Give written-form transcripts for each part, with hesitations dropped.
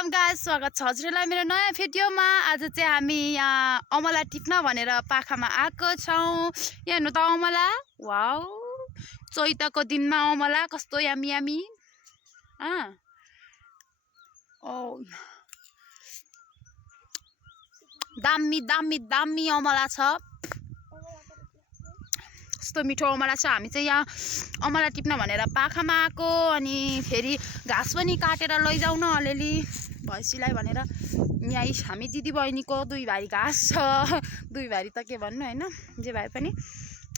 Welcome guys, स्वागत छ हजुरलाई मेरो नयाँ भिडियोमा। आज चाहिँ हामी यहाँ अमला टिप्न भनेर पाखामा आएको छौं। यहाँ हेर्नु त अमला, वाउ, चैतको दिनमा अमला कस्तो यामी यामी। दामी दामी दामी अमला छ, कस्तो मिठो अमला छ। हामी चाहिँ यहाँ अमला टिप्न भनेर पाखामा आएको, अनि फेरि घाँस पनि काटेर लैजाऊ न अलिअलि भैँसीलाई भनेर। यहाँ हामी दिदी बहिनीको दुई भारी घाँस छ, दुई भारी त के भन्नु हैन, जे भए पनि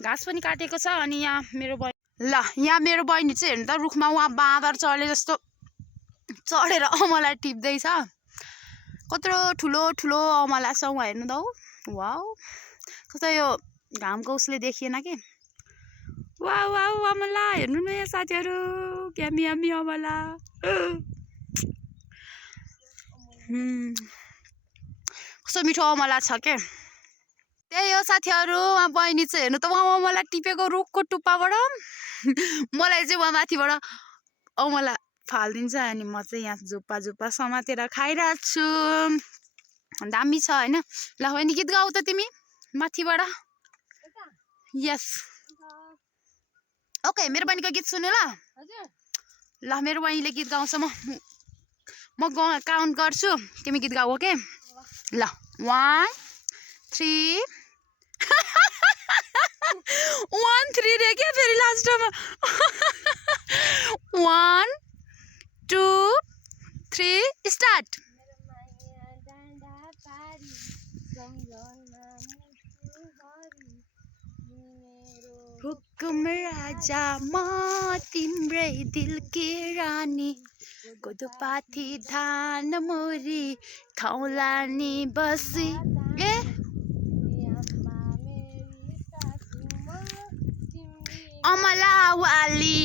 घाँस पनि काटेको छ। अनि यहाँ मेरो मेरो बहिनी चाहिँ हेर्नु त रुखमा उहाँ बाँदर चढे जस्तो चढेर अमला टिप्दैछ। कत्रो ठुलो ठुलो अमला छ उहाँ, हेर्नु त। वाउ, कस्तो यो घामको उसले देखिएन के। वाउ वाउ अमला हेर्नु न यहाँ साथीहरू, यामी यामी अमला। कस्तो मिठो अमला छ के। त्यही हो साथीहरू, उहाँ बहिनी चाहिँ हेर्नु त उहाँ अमला टिपेको रुखको टुप्पाबाट। मलाई चाहिँ उहाँ माथिबाट अमला फालिदिन्छ, अनि म चाहिँ यहाँ झुप्पा झुप्पा समातेर खाइरहेको छु। दामी छ होइन। ल बहिनी गीत गाऊ त तिमी माथिबाट। यस, ओके, मेरो बहिनीको गीत सुन्नु ल। ल मेरो बहिनीले गीत गाउँछ, म काउन्ट गर्छु, तिमी गीत गाऊ। ओके ल, 1 3 1 3 रे क्या फेरि लास्टमा। 1 2 3 स्टार्ट। हुकुम राजा म तिम्रै दिलकी रानी, कोदो पाथी धान मुरी खाउला नि बसी। अमला वाली,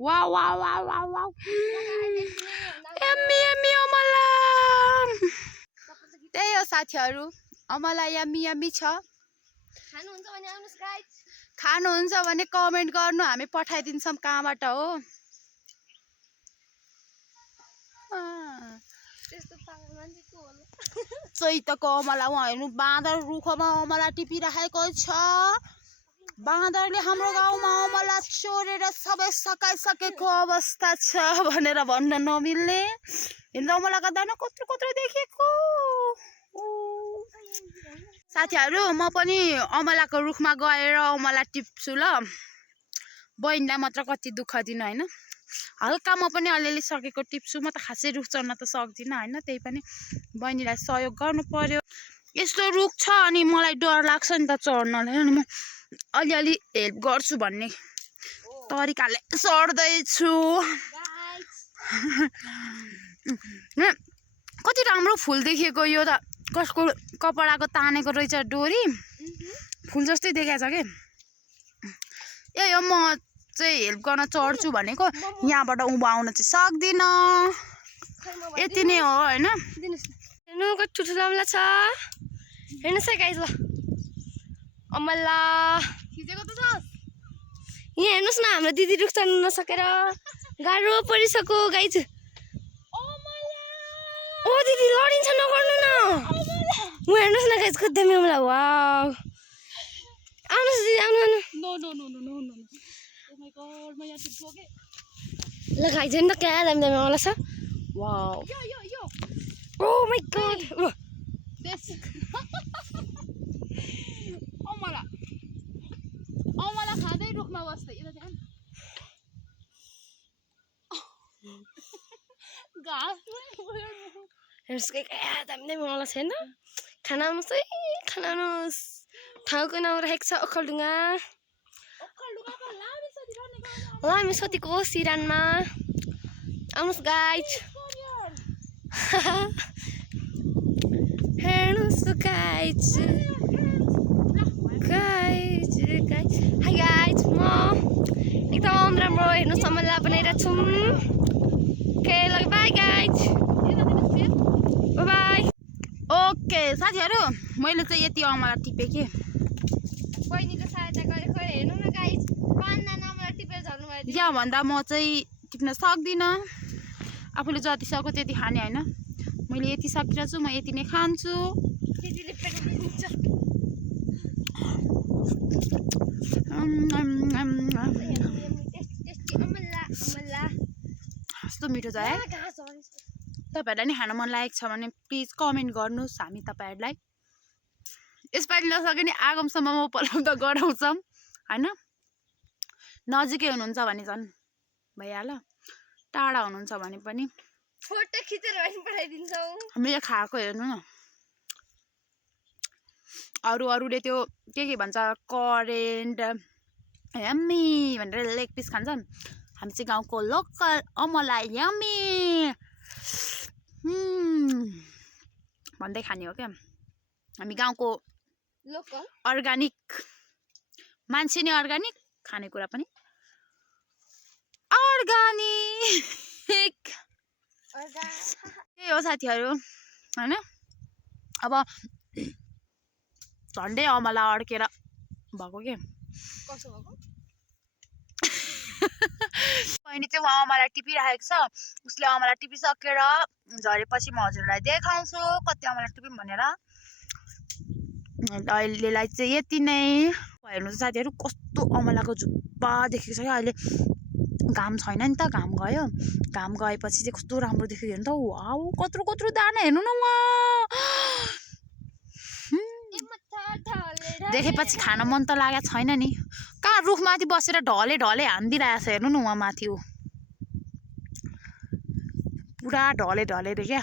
wow wow wow wow wow, yummy yummy अमला। त्यही हो साथीहरू, अमला यम्मी यम्मी छ। खानुहुन्छ भने कमेन्ट गर्नु, हामी पठाइदिन्छौँ कहाँबाट हो। चैतको अमला उहाँ हेर्नु, बाँदर रुखमा अमला टिपिराखेको छ। बाँदरले हाम्रो गाउँमा अमला चोरेर सबै सकाइसकेको अवस्था छ भनेर भन्न नमिल्ने। हेर्नु अमलाका दाना कत्रो कत्रो देखेको। साथीहरू, म पनि अमलाको रुखमा गएर अमला टिप्छु ल। बहिनीलाई मात्र कति दुःख दिनु होइन, हल्का म पनि अलिअलि सकेको टिप्छु। म त खासै रुख चढ्न त सक्दिनँ होइन, त्यही पनि बहिनीलाई सहयोग गर्नु पर्यो। यस्तो रुख छ अनि मलाई डर लाग्छ नि त चढ्नलाई, अनि म अलिअलि हेल्प गर्छु भन्ने तरिकाले चढ्दैछु। कति राम्रो फुल देखेको, यो त कसको कपडाको तानेको रहेछ डोरी, फुल जस्तै देखाएको छ के। ए यो म चाहिँ हेल्प गर्न चढ्छु भनेको, यहाँबाट उँभो आउन चाहिँ सक्दिनँ। यति नै हो होइन। हेर्नु कति ठुलो अमला छ, हेर्नुहोस् है गाइज। ल अमला खिचेको त छ यहाँ, हेर्नुहोस् न, हाम्रो दिदी रुख चढ्नु नसकेर गाह्रो परिसक्यो गाइज। ओ दिदी लडिन्छ, नगर्नु न। म हेर्नुहोस् न गाइज, कति दामी अमला। वाउ, आउनुहोस् दिदी, आउनु आउनु। No no no no no no, oh my God, म यहाँ टिप्छु के। ल गाइज हेर्नु त, क्या दामी दामी अमला छ। वाउ, यो ओ माय गॉड। अमला अमला खाँदै रुखमा बस्दै घाँस। हेर्नुहोस् क्या दामी दामी अमला छ होइन। खाना आउनुहोस् है, खाना आउनुहोस्। ठाउँको नाउँ राखेको छ ओखलढुङ्गा। ल हामी सतीको सिरानमा आउनुहोस् गाइज। हेर्नुहोस् guys, guys guys, hi guys, म एकदम राम्रो हेर्नुहोस् अमला बनाइरहेको छु। ओके ल, बाई गाइज, बाई। ओके साथीहरू, मैले चाहिँ यति अमला टिपेँ कि। बहिनीको सहायता गरेको हेर्नु न गाइज, 5 जना अमला टिपेर झर्नु भयो। यहाँ भन्दा म चाहिँ टिप्न सक्दिनँ। आफूले जति सक्यो त्यति खाने होइन मैले यति सकिरहेको छु म यति नै खान्छु दिदीले पेट दिन्छ टेस्टी अमला अमला कस्तो मिठो छ है घाँस हो तपाईहरुलाई नि खान मन लागेको छ भने प्लिज कमेन्ट गर्नुस् हामी तपाईहरुलाई यसपालि नसके नि आगमसम्ममा उपलब्ध गराउँछौँ हैन नजिकै हुनुहुन्छ भने झन् भइहाल्यो टाढा हुनुहुन्छ भने पनि फोटो खिचेर पनि पठाइदिन्छौँ हामीले खाएको हेर्नु न अरूले त्यो के भन्छ करेन्ट यम्मी भनेर लेग पिस खान्छन् हामी चाहिँ गाउँको लोकल अमला यम्मी भन्दै खाने हो क्या हामी गाउँको लोकल अर्गानिक मान्छे नै अर्गानिक खानेकुरा पनि अर्गानिक त्यही हो साथीहरू हैन अब झन्डै अमला अड्केर भएको के कसो भएको बहिनी चाहिँ उहाँ अमला टिपिराखेको छ उसले अमला टिपिसकेर झरेपछि म हजुरलाई देखाउँछु कति अमला टिप्यौँ भनेर अहिलेलाई चाहिँ यति नै हेर्नु साथीहरू कस्तो अमलाको झुप्पा देखेको छ क्या अहिले घाम छैन नि त घाम गयो घाम गएपछि चाहिँ कस्तो राम्रो देखेको हेर्नु त वाउ कत्रो कत्रो दाना हेर्नु न वहाँ देखेपछि खान मन त लागेको छैन नि कहाँ रुखमाथि बसेर ढले ढले हानिदिइरहेको छ हेर्नु न वहाँ माथि हो पुरा ढले ढले रे क्या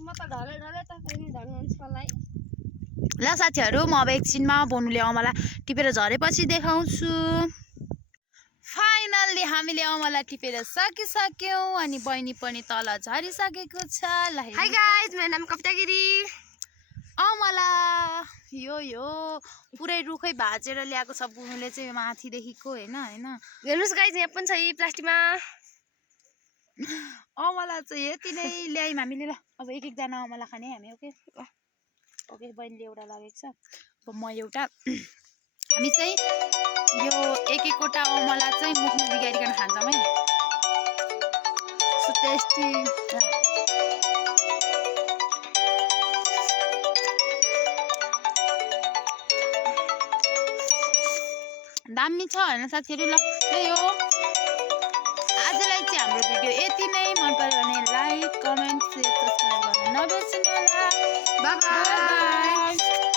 म त ढले ढले तपाईँ नि ढल्नुहुन्छ मलाई ल साथीहरू म अब एकछिनमा बोनुले अमला टिपेर झरेपछि देखाउँछु फाइनल्ली हामीले अमला टिपेर सकिसक्यौँ अनि बहिनी पनि तल झरिसकेको छ ल हाई गाइज मेरो नाम कविता गिरी अमला यो पुरै रुखै भाँचेर ल्याएको छ बुनुले चाहिँ माथिदेखिको होइन हेर्नुहोस् गाइज यहाँ पनि छ यी प्लास्टिकमा अमला चाहिँ यति नै ल्यायौँ हामीले ल अब एक एकजना अमला खाने हामी ओके बहिनीले एउटा लागेको छ अब म एउटा हामी चाहिँ यो एक एकवटा अमला चाहिँ मुखमा बिगारिकन खान्छौँ है सो टेस्टी दामी छ होइन साथीहरू ल त्यही हो आजलाई चाहिँ हाम्रो भिडियो यति नै मन पर्यो भने लाइक कमेन्ट शेयर सब्सक्राइब गर्न नबिर्सनु होला बाइ बाइ